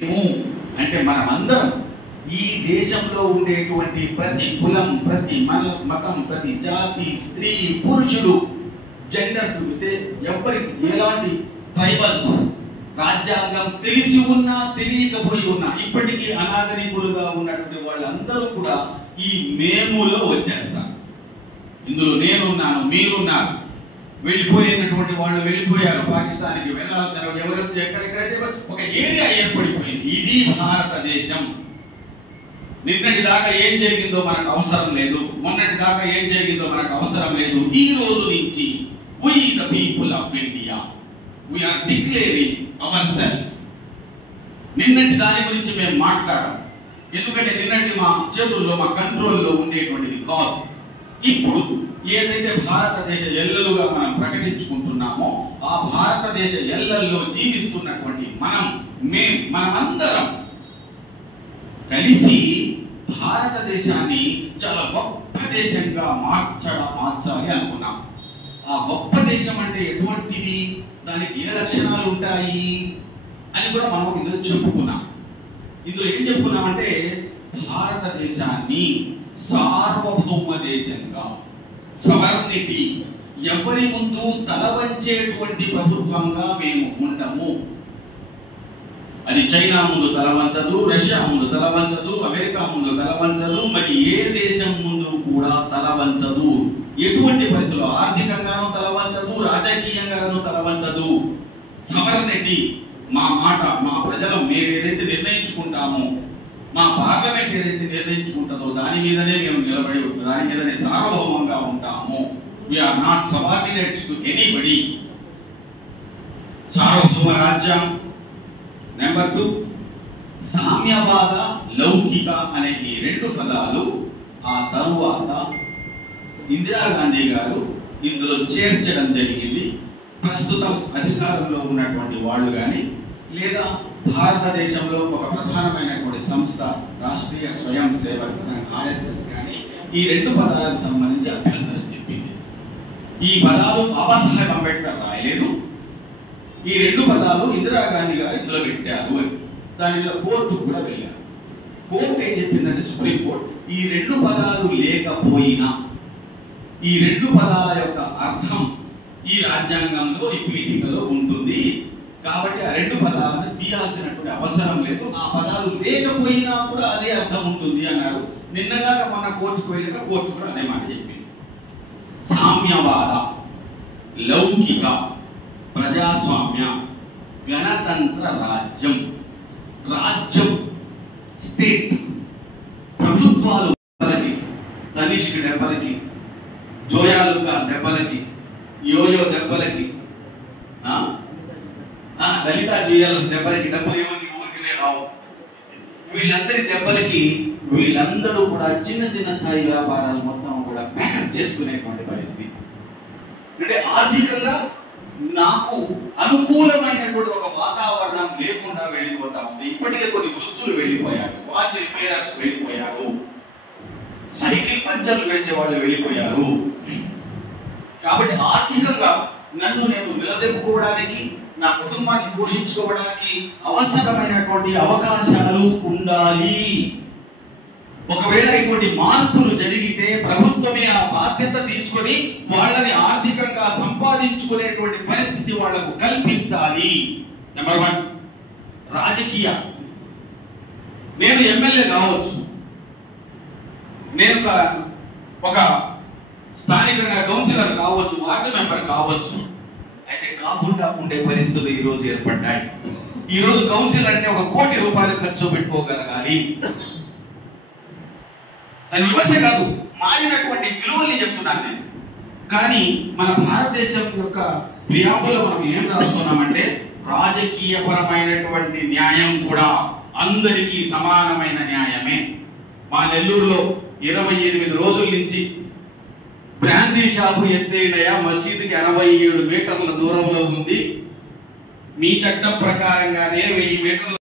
అంటే మనమందరం ఈ దేశంలో ఉండేటువంటి ప్రతి కులం, ప్రతి మతం, ప్రతి జాతి, స్త్రీ, పురుషుడు, జెండర్ ఎవరికి ఎలాంటి ట్రైబల్స్ రాజ్యాంగం తెలిసి ఉన్నా తెలియకపోయి ఉన్నా ఇప్పటికీ అనాగరికులుగా ఉన్నటువంటి వాళ్ళందరూ కూడా ఈ మేములో వచ్చేస్తారు. ఇందులో నేనున్నాను, మీరున్నారు. వెళ్ళిపోయినటువంటి వాళ్ళు వెళ్ళిపోయారు, పాకిస్తాన్కి వెళ్ళాల్సిన ఎవరైతే ఎక్కడెక్కడైతే ఒక ఏరియా ఏర్పడిపోయింది. ఇది భారతదేశం. నిన్నటి దాకా ఏం జరిగిందో మనకు అవసరం లేదు, మొన్నటి దాకా ఏం జరిగిందో మనకు అవసరం లేదు. ఈ రోజు నుంచి we the people of India, we are declaring ourselves. నిన్నటి దాని గురించి మేము మాట్లాడాం, ఎందుకంటే నిన్నటి మా చేతుల్లో, మా కంట్రోల్లో ఉండేటువంటిది కాదు. ఇప్పుడు ఏదైతే భారతదేశ ఎల్లలుగా మనం ప్రకటించుకుంటున్నామో ఆ భారతదేశ ఎల్లల్లో జీవిస్తున్నటువంటి మనమందరం కలిసి భారతదేశాన్ని చాలా గొప్ప దేశంగా మార్చాలి అనుకున్నాం. ఆ గొప్ప దేశం అంటే ఎటువంటిది, దానికి ఏ లక్షణాలు ఉంటాయి అని కూడా మనం ఇందులో చెప్పుకున్నాం. ఇందులో ఏం చెప్పుకున్నామంటే భారతదేశాన్ని సార్వభౌమ దేశంగా, సవర్ణిటీ, ఎవరి ముందు తల వంచేటువంటి ప్రభుత్వంగా మేము ఉండము. అది చైనా ముందు తల వంచదు, రష్యా ముందు తల వంచదు, అమెరికా ముందు తల వంచదు, మరి ఏ దేశం ముందు కూడా తల వంచదు. ఎటువంటి పరిస్థితుల్లో ఆర్థికంగానూ తల వంచదు, రాజకీయంగానూ తల వంచదు. సవర్ణిటీ, మా మాట, మా ప్రజలు మేము ఏదైతే నిర్ణయించుకుంటామో, మా పార్లమెంట్ ఏదైతే నిర్ణయించుకుంటుందో దాని మీదనే మేము నిలబడి, దాని మీదనే సార్వభౌమంగా ఉంటాము. We're not subordinates to anybody. సార్వభౌమ రాజ్యం. నెంబర్ 2, సామ్యవాద, లౌకిక అనే ఈ 2 పదాలు ఆ తరువాత ఇందిరాగాంధీ గారు ఇందులో చేర్చడం జరిగింది. ప్రస్తుతం అధికారంలో ఉన్నటువంటి వాళ్ళు కానీ, లేదా భారతదేశంలో ఒక ప్రధానమైనటువంటి సంస్థ రాష్ట్రీయ స్వయం సేవక సంఘ్ RSS కానీ ఈ 2 పదాలకు సంబంధించి అభ్యంతరం చెప్పింది. ఈ పదాలు బాబాసాహెబ్ అంబేద్కర్ రాయలేదు, ఈ 2 పదాలు ఇందిరాగాంధీ గారు ఇందులో పెట్టారు అని. దాని మీద కోర్టు కూడా వెళ్ళారు. కోర్టు ఏం చెప్పిందంటే, సుప్రీం కోర్టు, ఈ 2 పదాలు లేకపోయినా ఈ 2 పదాల యొక్క అర్థం ఈ రాజ్యాంగంలో, ఈ పీఠికలో ఉంటుంది కాబట్టి ఆ 2 పదాలను తీయాల్సినటువంటి అవసరం లేదు. ఆ పదాలు లేకపోయినా కూడా అదే అర్థం ఉంటుంది అన్నారు. నిన్నగా మన కోర్టుకు వెళ్ళిన కోర్టు కూడా అదే మాట చెప్పింది. సామ్యవాద, లౌకిక, ప్రజాస్వామ్య, గణతంత్ర రాజ్యం. రాజ్యం, స్టేట్, ప్రభుత్వాలు దెబ్బలకి, తనిష్క్ దెబ్బలకి, జోయా లూకాస్ దెబ్బలకి, యోయో దెబ్బలకి, లలితా జోయాల దెబ్బలకి, డబ్బులు ఊరికినే రావు. వీళ్ళందరి దెబ్బలకి వీళ్ళందరూ కూడా చిన్న చిన్న స్థాయి వ్యాపారాలు మొత్తం కూడా బ్యాకప్ చేసుకునేటువంటి పరిస్థితి. అంటే ఆర్థికంగా నాకు అనుకూలమైనటువంటి ఒక వాతావరణం లేకుండా వెళ్ళిపోతా ఉంది. ఇప్పటికే కొన్ని వృత్తులు వెళ్ళిపోయారు, వాచ్ రిపేరర్స్ వెళ్ళిపోయారు, సైకిల్ పంచర్లు వేసే వాళ్ళు వెళ్ళిపోయారు. కాబట్టి ఆర్థికంగా నన్ను నేను నిలదొక్కుకోవడానికి, నా కుటుంబాన్ని పోషించుకోవడానికి అవసరమైనటువంటి అవకాశాలు ఉండాలి. ఒకవేళ ఇటువంటి మార్పులు జరిగితే ప్రభుత్వమే ఆ బాధ్యత తీసుకొని వాళ్ళని ఆర్థికంగా సంపాదించుకునేటువంటి పరిస్థితి వాళ్లకు కల్పించాలి. నెంబర్ 1, రాజకీయ. నేను ఎమ్మెల్యే కావచ్చు, నేను ఒక స్థానికంగా కౌన్సిలర్ కావచ్చు, వార్డు మెంబర్ కావచ్చు. అయితే కాకుండా ఉండే పరిస్థితులు ఈ రోజు ఏర్పడ్డాయి. ఈ రోజు కౌన్సిల్ అంటే 1 కోటి రూపాయలు ఖర్చు పెట్టుకోగలగాలి. దాని విమర్శ కాదు, మారినటువంటి విలువల్ని చెప్తున్నాను నేను. కానీ మన భారతదేశం యొక్క ప్రియాంబులో మనం ఏం రాస్తున్నామంటే, రాజకీయపరమైనటువంటి న్యాయం కూడా అందరికీ సమానమైన న్యాయమే. మా నెల్లూరులో 28 రోజుల నుంచి బ్రాందీ షాపు ఎత్తేడయా మసీదుకి 87 మీటర్ల దూరంలో ఉంది. మీ చట్టం ప్రకారంగానే 1000 మీటర్ల